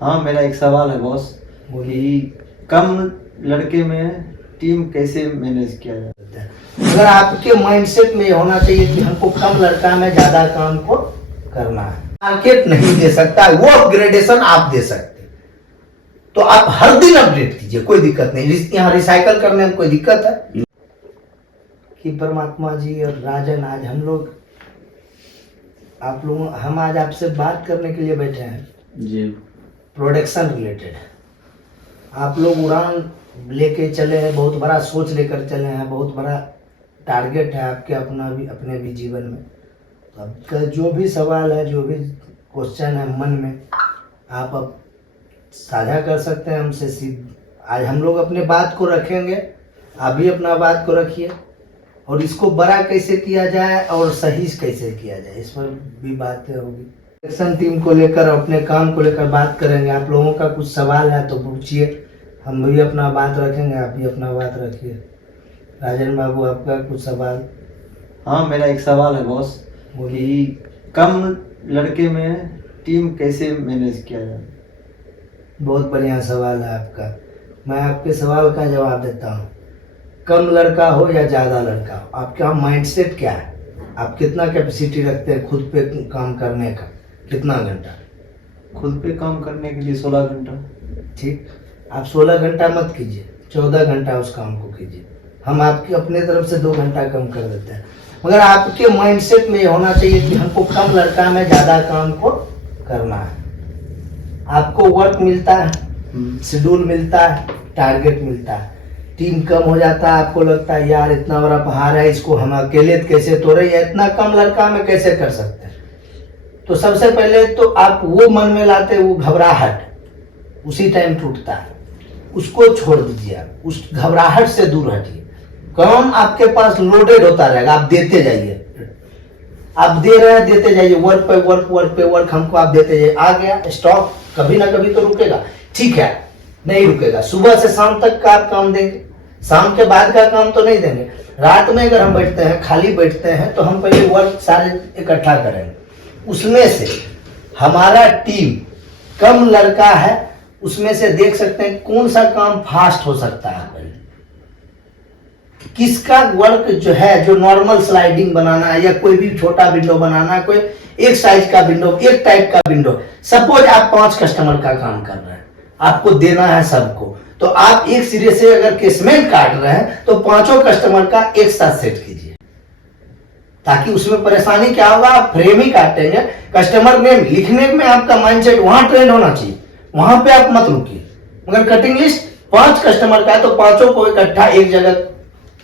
हाँ, मेरा एक सवाल है बॉस कि कम लड़के में टीम कैसे मैनेज किया जाता है। अगर आपके माइंडसेट में होना चाहिए कि हमको कम लड़का में ज्यादा काम को करना है, मार्केट नहीं दे सकता, वो अपग्रेडेशन आप दे सकते, तो आप हर दिन अपडेट कीजिए, कोई दिक्कत नहीं। यहाँ रिसाइकल करने में कोई दिक्कत है कि परमात्मा जी और राजन, आज हम लोग हम आज आपसे बात करने के लिए बैठे हैं जी। Production related. आप लोग उड़ान लेके चले हैं, बहुत बड़ा सोच लेकर चले हैं, बहुत बड़ा टारगेट है आपके अपने भी जीवन में। तो आपका जो भी सवाल है, जो भी क्वेश्चन है मन में, आप अब साझा कर सकते हैं हमसे। आज हम लोग अपने बात को रखेंगे, आप भी अपना बात को रखिए, और इसको बड़ा कैसे किया जाए और सही कैसे किया जाए, इस पर भी बातें होगी। एक्शन टीम को लेकर, अपने काम को लेकर बात करेंगे। आप लोगों का कुछ सवाल है तो पूछिए, हम भी अपना बात रखेंगे, आप भी अपना बात रखिए। राजन बाबू, आपका कुछ सवाल? हाँ, मेरा एक सवाल है बॉस कि कम लड़के में टीम कैसे मैनेज किया जाए। बहुत बढ़िया सवाल है आपका। मैं आपके सवाल का जवाब देता हूँ। कम लड़का हो या ज़्यादा लड़का हो, आपका माइंडसेट क्या है? आप कितना कैपेसिटी रखते हैं खुद पे काम करने का? कितना घंटा? खुद पे काम करने के लिए 16 घंटा। ठीक, आप 16 घंटा मत कीजिए, 14 घंटा उस काम को कीजिए। हम आपकी अपने तरफ से 2 घंटा कम कर देते हैं, मगर आपके माइंडसेट में होना चाहिए कि हमको कम लड़का में ज़्यादा काम को करना है। आपको वर्क मिलता है, शेड्यूल मिलता है, टारगेट मिलता है, टीम कम हो जाता है, आपको लगता है यार इतना बड़ा पहाड़ है, इसको हम अकेले कैसे तोड़े, या इतना कम लड़का में कैसे कर सकते हैं। तो सबसे पहले तो आप वो मन में लाते, वो घबराहट उसी टाइम टूटता है, उसको छोड़ दीजिए। आप उस घबराहट से दूर हटिए। काम आपके पास लोडेड होता रहेगा, आप देते जाइए, आप दे रहे हैं, देते जाइए, वर्क पे वर्क, वर्क पे वर्क हमको आप देते जाइए। आ गया स्टॉक, कभी ना कभी तो रुकेगा, ठीक है, नहीं रुकेगा। सुबह से शाम तक का आप काम देंगे, शाम के बाद का काम तो नहीं देंगे। रात में अगर हम बैठते हैं, खाली बैठते हैं, तो हम पहले वर्क सारे इकट्ठा करेंगे। उसमें से हमारा टीम कम लड़का है, उसमें से देख सकते हैं कौन सा काम फास्ट हो सकता है। पहले किसका वर्क जो है, जो नॉर्मल स्लाइडिंग बनाना है, या कोई भी छोटा विंडो बनाना है, कोई एक साइज का विंडो, एक टाइप का विंडो। सपोज आप 5 कस्टमर का काम कर रहे हैं, आपको देना है सबको, तो आप एक सिरे से अगर केसमेंट काट रहे हैं तो 5 कस्टमर का एक साथ सेट कीजिए, ताकि उसमें परेशानी क्या होगा, आप फ्रेम ही काटेंगे। कस्टमर नेम लिखने में आपका माइंडसेट वहां ट्रेंड होना चाहिए, वहां पे आप मत रुकिए। मगर कटिंग लिस्ट 5 कस्टमर का है तो 5 को इकट्ठा एक जगह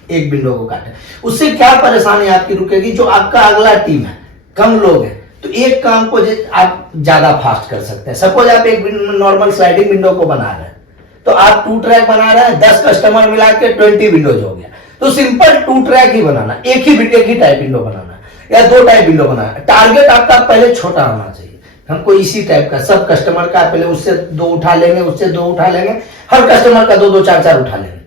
एक विंडो को काटे। उससे क्या परेशानी आपकी रुकेगी? जो आपका अगला टीम है, कम लोग हैं, तो एक काम को आप ज्यादा फास्ट कर सकते हैं। सपोज आप एक नॉर्मल स्लाइडिंग विंडो को बना रहे हैं, तो आप 2 ट्रैक बना रहे हैं, 10 कस्टमर मिला के 20 विंडोज हो गया। तो सिंपल 2 ट्रैक ही बनाना, एक ही टाइप विंडो बनाना, या 2 टाइप विंडो बनाना। टारगेट आपका पहले छोटा होना चाहिए, हमको इसी टाइप का सब कस्टमर का, पहले उससे 2 उठा लेंगे, उससे 2 उठा लेंगे, हर कस्टमर का 2-2, 4-4 उठा लेंगे।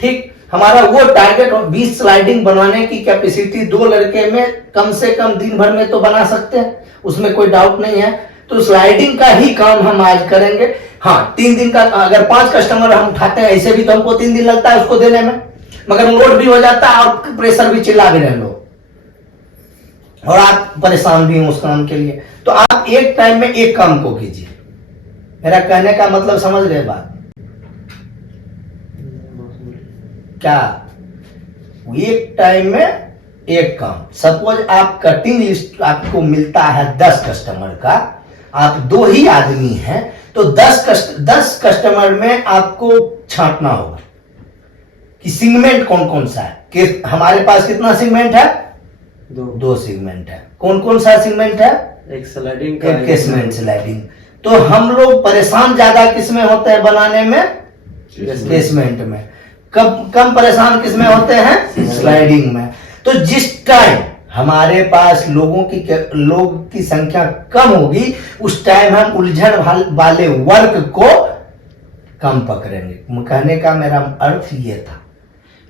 ठीक, हमारा वो टारगेट। 20 स्लाइडिंग बनवाने की कैपेसिटी 2 लड़के में कम से कम दिन भर में तो बना सकते हैं, उसमें कोई डाउट नहीं है। तो स्लाइडिंग का ही काम हम आज करेंगे। हाँ, 3 दिन का, अगर 5 कस्टमर हम उठाते हैं, ऐसे भी तो हमको 3 दिन लगता है उसको देने में, मगर लोड भी हो जाता है और प्रेशर भी, चिल्ला भी रहे लोग, और आप परेशान भी हैं उस काम के लिए। तो आप एक टाइम में एक काम को कीजिए। मेरा कहने का मतलब समझ गए बात क्या? एक टाइम में एक काम। सपोज आप कटिंग लिस्ट आपको मिलता है 10 कस्टमर का, आप 2 ही आदमी हैं, तो 10 कस्टमर में आपको छांटना होगा कि सेगमेंट कौन कौन सा है। कि हमारे पास कितना सेगमेंट है? 2 सेगमेंट है। कौन कौन सा सेगमेंट है? एक स्लाइडिंग, एक केसमेंट स्लाइडिंग। तो हम लोग परेशान ज्यादा किसमें होते हैं बनाने में? केसमेंट में। कम परेशान किसमें होते हैं? स्लाइडिंग में। तो जिस टाइम हमारे पास लोग की संख्या कम होगी, उस टाइम हम उलझन वाले वर्क को कम पकड़ेंगे। कहने का मेरा अर्थ ये था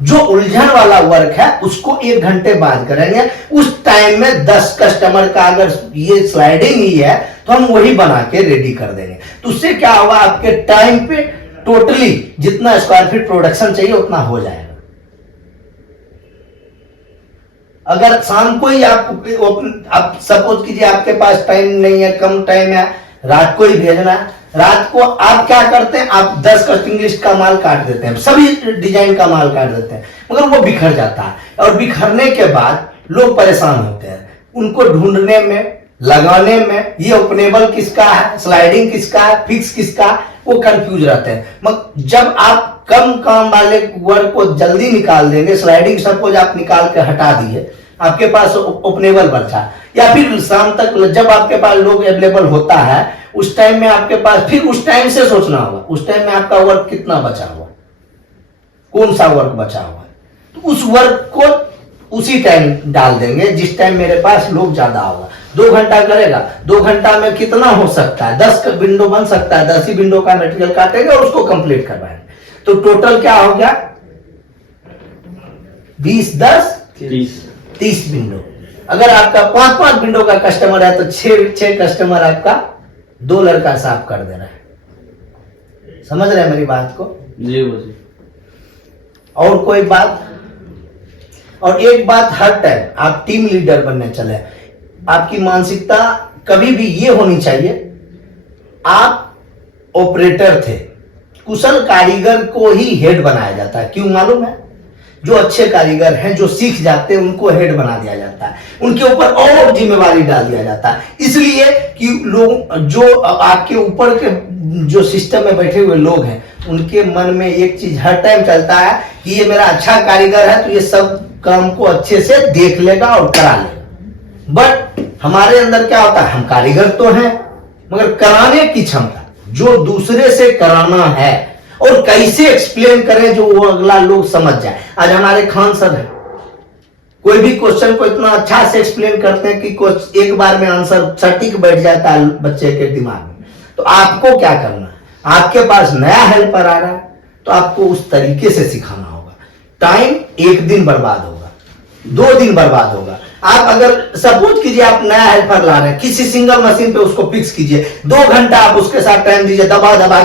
जो उलझन वाला वर्क है उसको 1 घंटे बाद करेंगे। उस टाइम में 10 कस्टमर का अगर ये स्लाइडिंग ही है तो हम वही बना के रेडी कर देंगे। तो उससे क्या होगा, आपके टाइम पे टोटली जितना स्क्वायर फीट प्रोडक्शन चाहिए उतना हो जाएगा। अगर शाम को ही आप सपोज कीजिए आपके पास टाइम नहीं है, कम टाइम है, रात को ही भेजना है, रात को आप क्या करते हैं, आप 10 कटिंग लिस्ट का माल काट देते हैं, सभी डिजाइन का माल काट देते हैं, मगर वो बिखर जाता है और बिखरने के बाद लोग परेशान होते हैं। उनको ढूंढने में, लगाने में, ये ओपनेबल किसका है, स्लाइडिंग किसका है, फिक्स किसका, वो कंफ्यूज रहते हैं। मगर जब आप कम काम वाले वर्क को जल्दी निकाल देंगे, स्लाइडिंग सपोज आप निकाल के हटा दिए, आपके पास ओपनेबल बचा, या फिर शाम तक जब आपके पास लोग अवेलेबल होता है उस टाइम में आपके पास फिर उस टाइम से सोचना होगा उस टाइम में आपका वर्क कितना बचा हुआ, कौन सा वर्क बचा हुआ है, तो उस वर्क को उसी टाइम डाल देंगे जिस टाइम मेरे पास लोग ज्यादा होगा। 2 घंटा करेगा, 2 घंटा में कितना हो सकता है, 10 विंडो बन सकता है, 10 ही विंडो का मटेरियल काटेंगे और उसको कंप्लीट करवाएंगे। तो टोटल क्या हो गया, 20, 10, 30 विंडो। अगर आपका 5-5 विंडो का कस्टमर है तो 6 कस्टमर आपका 2 लड़का साफ कर दे रहा है। समझ रहे हैं मेरी बात को? जी बोलिए। और कोई बात? और एक बात, हर टाइम आप टीम लीडर बनने चले, आपकी मानसिकता कभी भी ये होनी चाहिए, आप ऑपरेटर थे, कुशल कारीगर को ही हेड बनाया जाता है। क्यों मालूम है? जो अच्छे कारीगर हैं, जो सीख जाते हैं, उनको हेड बना दिया जाता है, उनके ऊपर और जिम्मेवारी डाल दिया जाता है। इसलिए कि लोग जो आपके ऊपर के जो सिस्टम में बैठे हुए लोग हैं, उनके मन में एक चीज हर टाइम चलता है कि ये मेरा अच्छा कारीगर है तो ये सब काम को अच्छे से देख लेगा और करा लेगा। बट हमारे अंदर क्या होता है, हम कारीगर तो हैं मगर कराने की क्षमता, जो दूसरे से कराना है और कैसे एक्सप्लेन करें जो वो अगला लोग समझ जाए। आज हमारे खान सर है, कोई भी क्वेश्चन को इतना अच्छा से एक्सप्लेन करते हैं कि एक बार में आंसर सटीक बैठ जाता है बच्चे के दिमाग में। तो आपको क्या करना है, आपके पास नया हेल्पर आ रहा है तो आपको उस तरीके से सिखाना होगा। टाइम 1 दिन बर्बाद होगा, 2 दिन बर्बाद होगा। आप अगर सपोज कीजिए आप नया हेल्पर ला रहे हैं, किसी सिंगल मशीन पे उसको फिक्स कीजिए, 2 घंटा आप उसके साथ टाइम दीजिए, दबा दबा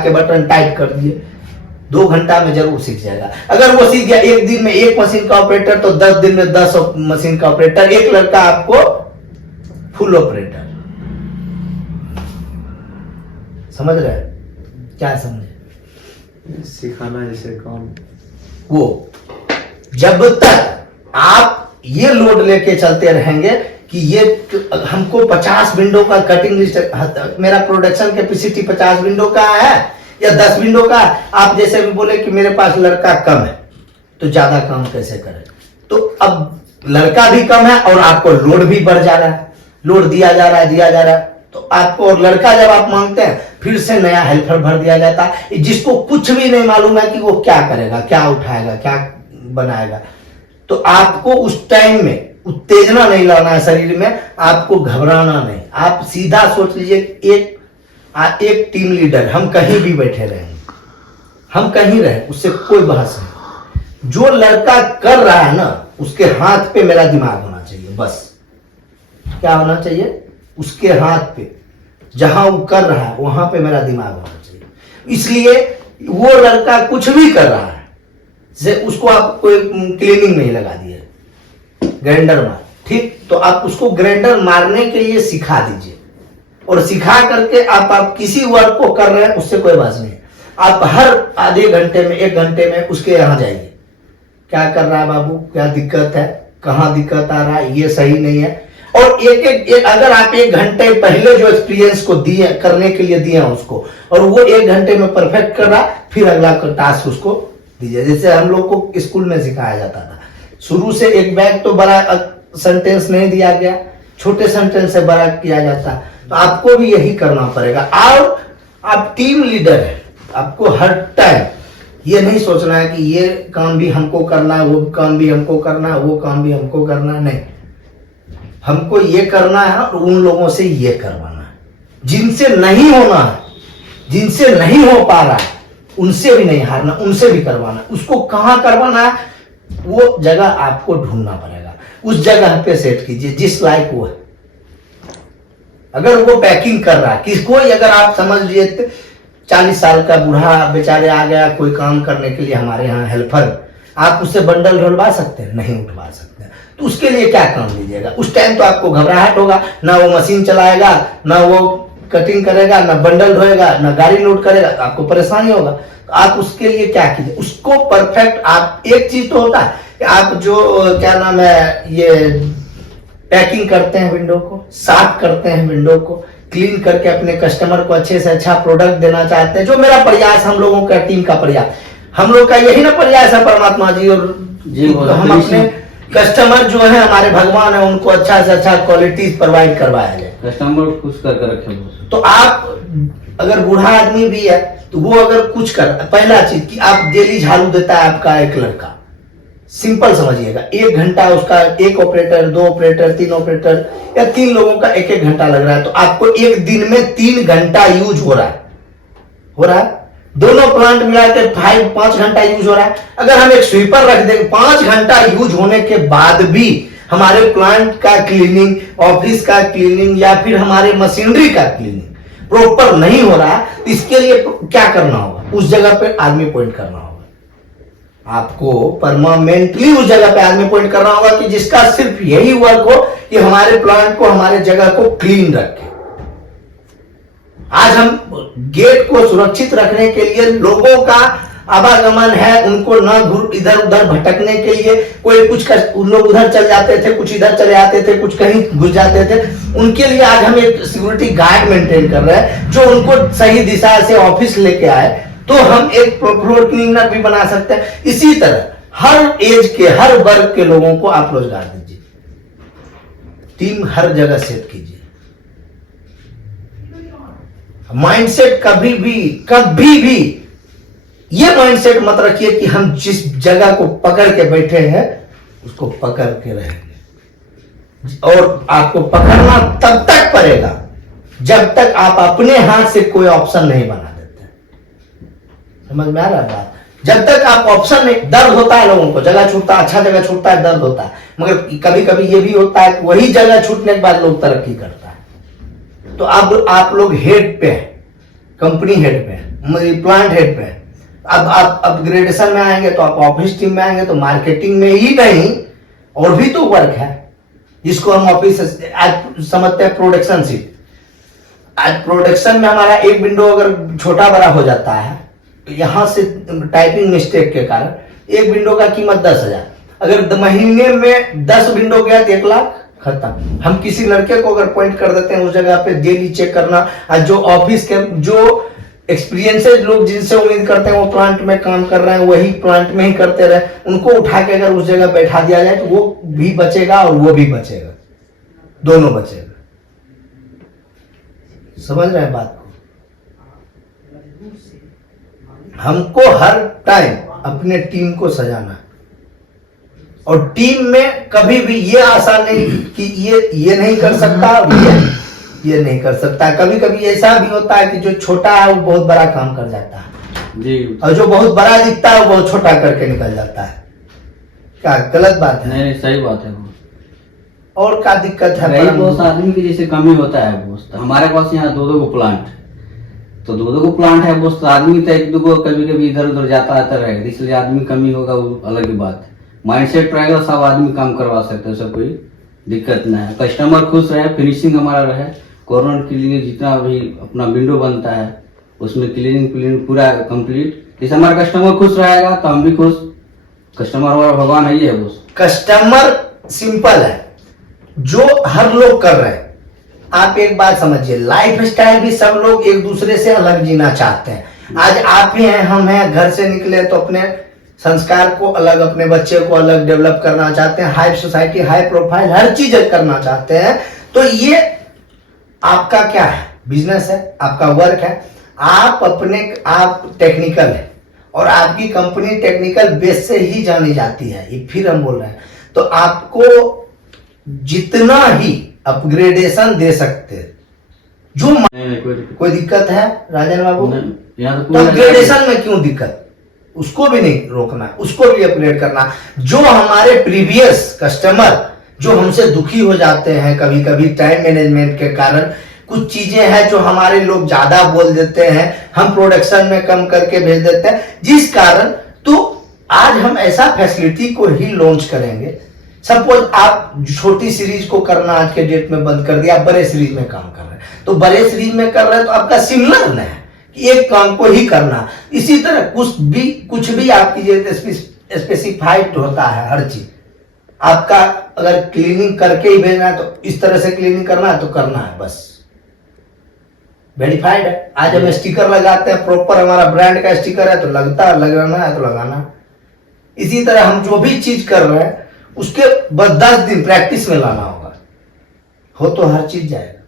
के बटन टाइट कर दिए, 2 घंटा में जरूर सीख जाएगा। अगर वो सीख गया 1 दिन में 1 मशीन का ऑपरेटर, तो 10 दिन में 10 मशीन का ऑपरेटर, 1 लड़का आपको फुल ऑपरेटर। समझ रहे हैं? क्या समझे? सिखाना जैसे काम, वो जब तक आप ये लोड लेके चलते रहेंगे कि ये हमको 50 विंडो का कटिंग लिस्ट, मेरा प्रोडक्शन कैपेसिटी 50 विंडो का है या 10 विंडो का, आप जैसे भी बोले कि मेरे पास लड़का कम है तो ज्यादा काम कैसे करें। तो अब लड़का भी कम है और आपको लोड भी बढ़ जा रहा है, लोड दिया जा रहा है, तो आपको, और लड़का जब आप मांगते हैं फिर से नया हेल्पर भर दिया जाता है जिसको कुछ भी नहीं मालूम है कि वो क्या करेगा, क्या उठाएगा, क्या बनाएगा। तो आपको उस टाइम में उत्तेजना नहीं लाना है शरीर में, आपको घबराना नहीं। आप सीधा सोच लीजिए, एक टीम लीडर, हम कहीं भी बैठे रहेंगे, हम कहीं रहे, उससे कोई बहस नहीं। जो लड़का कर रहा है ना उसके हाथ पे मेरा दिमाग होना चाहिए, बस। क्या होना चाहिए? उसके हाथ पे, जहां वो कर रहा है वहां पे मेरा दिमाग होना चाहिए। इसलिए वो लड़का कुछ भी कर रहा है, जैसे उसको आप कोई क्लीनिंग नहीं लगा दिए, ग्राइंडर मार, ठीक, तो आप उसको ग्राइंडर मारने के लिए सिखा दीजिए, और सिखा करके आप किसी वर्क को कर रहे हैं उससे कोई बात नहीं, आप हर आधे घंटे में 1 घंटे में उसके यहाँ जाइए, क्या कर रहा है बाबू, क्या दिक्कत है, कहाँ दिक्कत आ रहा है, ये सही नहीं है। और एक अगर आप 1 घंटे पहले जो एक्सपीरियंस को दिए, करने के लिए दिए उसको, और वो 1 घंटे में परफेक्ट कर रहा, फिर अगला टास्क उसको दीजिए। जैसे हम लोग को स्कूल में सिखाया जाता था, शुरू से एक बैग तो बड़ा सेंटेंस नहीं दिया गया, छोटे सेंटेंस से बड़ा किया जाता, तो आपको भी यही करना पड़ेगा। और आप टीम लीडर है, आपको हर टाइम ये नहीं सोचना है कि ये काम भी हमको करना है, वो काम भी हमको करना है, वो काम भी हमको करना है, नहीं, हमको ये करना है और उन लोगों से ये करवाना है। जिनसे नहीं होना है, जिनसे नहीं हो पा रहा है, उनसे भी नहीं हारना, उनसे भी करवाना। उसको कहाँ करवाना है वो जगह आपको ढूंढना पड़ेगा, उस जगह पे सेट कीजिए जिस लायक वो है। अगर वो पैकिंग कर रहा है कोई, अगर आप समझ लीजिए 40 साल का बूढ़ा बेचारे आ गया कोई काम करने के लिए हमारे यहाँ हेल्पर, आप उससे बंडल ढुलवा सकते हैं? नहीं उठवा सकते हैं। तो उसके लिए क्या काम लीजिएगा? उस टाइम तो आपको घबराहट होगा, ना वो मशीन चलाएगा, ना वो कटिंग करेगा, ना बंडल ढोएगा, ना गाड़ी लोड करेगा, तो आपको परेशानी होगा। तो आप उसके लिए क्या कीजिए, उसको परफेक्ट। आप एक चीज तो होता है कि आप जो क्या नाम है ये पैकिंग करते हैं विंडो को, साफ करते हैं विंडो को, क्लीन करके अपने कस्टमर को अच्छे से अच्छा प्रोडक्ट देना चाहते हैं। जो मेरा प्रयास, हम लोगों का टीम का प्रयास, हम लोग का यही ना प्रयास है परमात्मा जी, और हम अपने कस्टमर जो है हमारे भगवान है, उनको अच्छा से अच्छा क्वालिटी प्रोवाइड करवाया जाए, कस्टमर खुश करके रखे। तो आप अगर बूढ़ा आदमी भी है तो वो अगर कुछ कर, पहला चीज कि आप डेली झाड़ू देता है आपका एक लड़का, सिंपल समझिएगा, 1 घंटा उसका, 1 ऑपरेटर, 2 ऑपरेटर, 3 ऑपरेटर या 3 लोगों का 1-1 घंटा लग रहा है, तो आपको एक दिन में 3 घंटा यूज हो रहा है। दोनों प्लांट मिला के 5 घंटा यूज हो रहा है। अगर हम एक स्वीपर रख देंगे, 5 घंटा यूज होने के बाद भी हमारे प्लांट का क्लीनिंग, ऑफिस का क्लीनिंग या फिर हमारे मशीनरी का क्लीनिंग प्रॉपर नहीं हो रहा है, तो इसके लिए क्या करना होगा? उस जगह पे आदमी पॉइंट करना होगा। आपको परमानेंटली उस जगह पे आदमी पॉइंट करना होगा कि जिसका सिर्फ यही वर्क हो कि हमारे प्लांट को, हमारे जगह को क्लीन रखे। आज हम गेट को सुरक्षित रखने के लिए लोगों का आवागमन है, उनको ना इधर उधर भटकने के लिए, कोई कुछ लोग उधर चल जाते थे, कुछ इधर चले आते थे, कुछ कहीं घुस जाते थे, उनके लिए आज हम एक सिक्योरिटी गार्ड मेंटेन कर रहे हैं जो उनको सही दिशा से ऑफिस लेके आए। तो हम एक फ्लोर क्लीनर भी बना सकते हैं। इसी तरह हर एज के, हर वर्ग के लोगों को आप रोजगार दीजिए, टीम हर जगह सेट कीजिए। माइंडसेट कभी भी ये माइंडसेट मत रखिए कि हम जिस जगह को पकड़ के बैठे हैं उसको पकड़ के रहेंगे, और आपको पकड़ना तब तक पड़ेगा जब तक आप अपने हाथ से कोई ऑप्शन नहीं बना देते। समझ में आ रहा है बात? जब तक आप ऑप्शन नहीं, दर्द होता है लोगों को, जगह छूटता है, अच्छा जगह छूटता है, दर्द होता है, मगर कभी कभी ये भी होता है कि वही जगह छूटने के बाद लोग तरक्की करता है। तो अब आप लोग हेड पे हैं, कंपनी हेड पे हैं, प्लांट हेड पे हैं। अब आप अपग्रेडेशन में आएंगे तो आप ऑफिस टीम में आएंगे तो मार्केटिंग में ही नहीं और भी तो वर्क है, जिसको हम ऑफिस आज समझते हैं प्रोडक्शन सीट। आज प्रोडक्शन में हमारा एक विंडो अगर छोटा बड़ा हो जाता है, यहां से टाइपिंग मिस्टेक के कारण एक विंडो का कीमत 10,000, अगर महीने में 10 विंडो गया तो 1 लाख खत्म। हम किसी लड़के को अगर पॉइंट कर देते हैं उस जगह पे डेली चेक करना, जो ऑफिस के जो एक्सपीरियंसेड लोग जिनसे उम्मीद करते हैं वो प्लांट में काम कर रहे हैं, वही प्लांट में ही करते रहे, उनको उठा के अगर उस जगह बैठा दिया जाए तो वो भी बचेगा और वो भी बचेगा, दोनों बचेगा। समझ रहे हैं बात को? हमको हर टाइम अपने टीम को सजाना है, और टीम में कभी भी ये आशा नहीं कि ये नहीं कर सकता, ये नहीं कर सकता। कभी कभी ऐसा भी होता है कि जो छोटा है वो बहुत बड़ा काम कर जाता है जी, और जो बहुत बड़ा दिखता है वो बहुत छोटा करके निकल जाता है। क्या गलत बात है? नहीं, सही बात है। और क्या दिक्कत है? बहुत आदमी की जैसे कमी होता है दोस्त, हमारे पास यहाँ 2-2 को प्लांट, तो 2-2 को प्लांट है दोस्त, आदमी तो 1-2 को कभी कभी इधर उधर जाता आता रहेगा, इसलिए आदमी कमी होगा वो अलग ही बात है। माइंडसेट रहेगा सब आदमी काम करवा सकते हैं, सब कोई दिक्कत नहीं है। कस्टमर खुश रहे, फिनिशिंग हमारा रहे, कॉर्नर के लिए जितना भी अपना विंडो बनता है उसमें क्लीनिंग पूरा कंप्लीट, जैसे हमारा कस्टमर खुश रहेगा तो हम भी खुश। कस्टमर हमारा भगवान ही है बोस। कस्टमर सिंपल है, जो हर लोग कर रहे हैं। आप एक बात समझिए, लाइफ स्टाइल भी सब लोग एक दूसरे से अलग जीना चाहते हैं। आज आप ही हैं, हम हैं, घर से निकले तो अपने संस्कार को अलग, अपने बच्चे को अलग डेवलप करना चाहते हैं, हाई सोसाइटी, हाई प्रोफाइल, हर चीज करना चाहते हैं। तो ये आपका क्या है? बिजनेस है, आपका वर्क है। आप टेक्निकल है और आपकी कंपनी टेक्निकल बेस से ही जानी जाती है, ये फिर हम बोल रहे हैं। तो आपको जितना ही अपग्रेडेशन दे सकते जो नहीं, कोई दिक्कत है राजन बाबू? नहीं, यहाँ तो तो पूरा अपग्रेडेशन में क्यों दिक्कत? उसको भी नहीं रोकना, उसको भी अपग्रेड करना। जो हमारे प्रीवियस कस्टमर जो हमसे दुखी हो जाते हैं कभी कभी टाइम मैनेजमेंट के कारण, कुछ चीजें हैं जो हमारे लोग ज्यादा बोल देते हैं, हम प्रोडक्शन में कम करके भेज देते हैं, जिस कारण तो आज हम ऐसा फैसिलिटी को ही लॉन्च करेंगे। सपोज आप छोटी सीरीज को करना आज के डेट में बंद कर दिया, आप बड़े सीरीज में काम कर रहे हैं, तो बड़े सीरीज में कर रहे हैं तो आपका सिमिलर न है कि एक काम को ही करना। इसी तरह कुछ भी आपकी स्पेसिफाइड होता है हर चीज। आपका अगर क्लीनिंग करके ही भेजना है तो इस तरह से क्लीनिंग करना है तो करना है, बस वेरीफाइड है। आज हम स्टिकर लगाते हैं, प्रॉपर हमारा ब्रांड का स्टिकर है तो लगता है, लगाना है तो लगाना। इसी तरह हम जो भी चीज कर रहे हैं उसके बस 10 दिन प्रैक्टिस में लाना होगा, हो तो हर चीज जाएगा।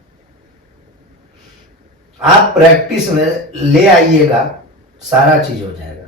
आप प्रैक्टिस में ले आइएगा, सारा चीज हो जाएगा।